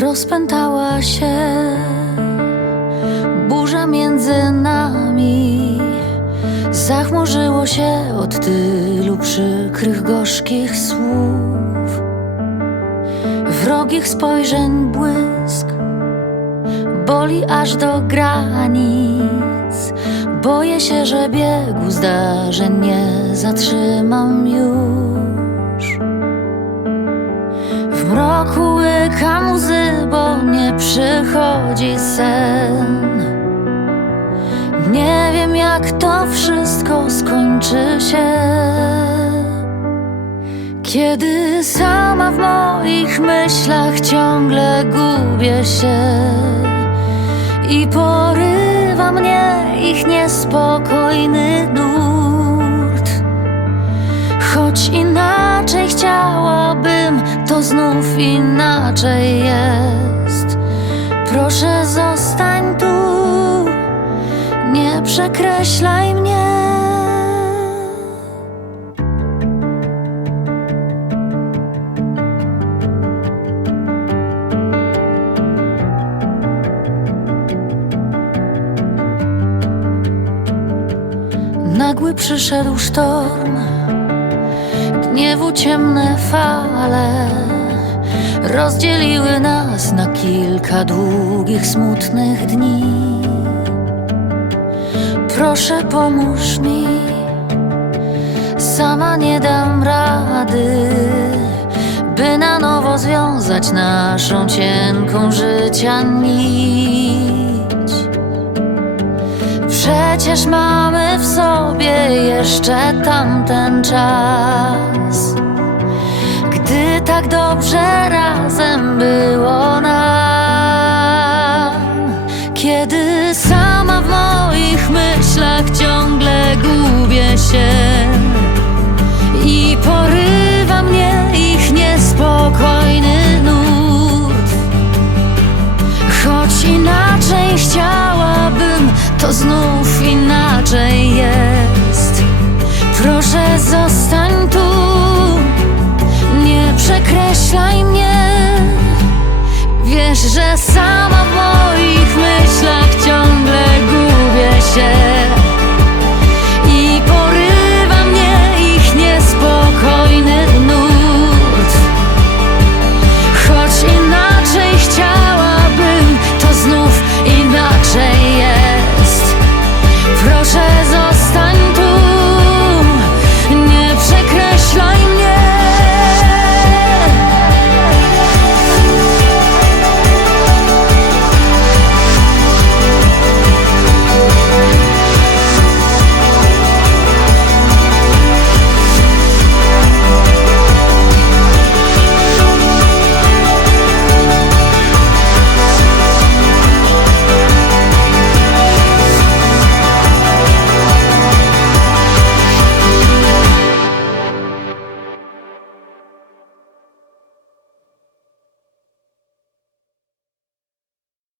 Rozpętała się burza między nami. Zachmurzyło się od tylu przykrych, gorzkich słów. Wrogich spojrzeń błysk boli aż do granic. Boję się, że biegu zdarzeń nie zatrzymam już. W mroku łyka skończy się. Kiedy sama w moich myślach ciągle gubię się i porywa mnie ich niespokojny nurt. Choć inaczej chciałabym, to znów inaczej jest. Proszę zostań tu, nie przekreślaj mnie. Nagły przyszedł sztorm, gniewu ciemne fale rozdzieliły nas na kilka długich, smutnych dni. Proszę, pomóż mi, sama nie dam rady, by na nowo związać naszą cienką życia nić. Przecież mamy w sobie jeszcze tamten czas, gdy tak dobrze razem było nam. Kiedy sama w moich myślach ciągle gubię się i porywa mnie ich niespokojny nurt. Choć inaczej chciałabym, to znów że sama w moich myślach ciągle gubię się.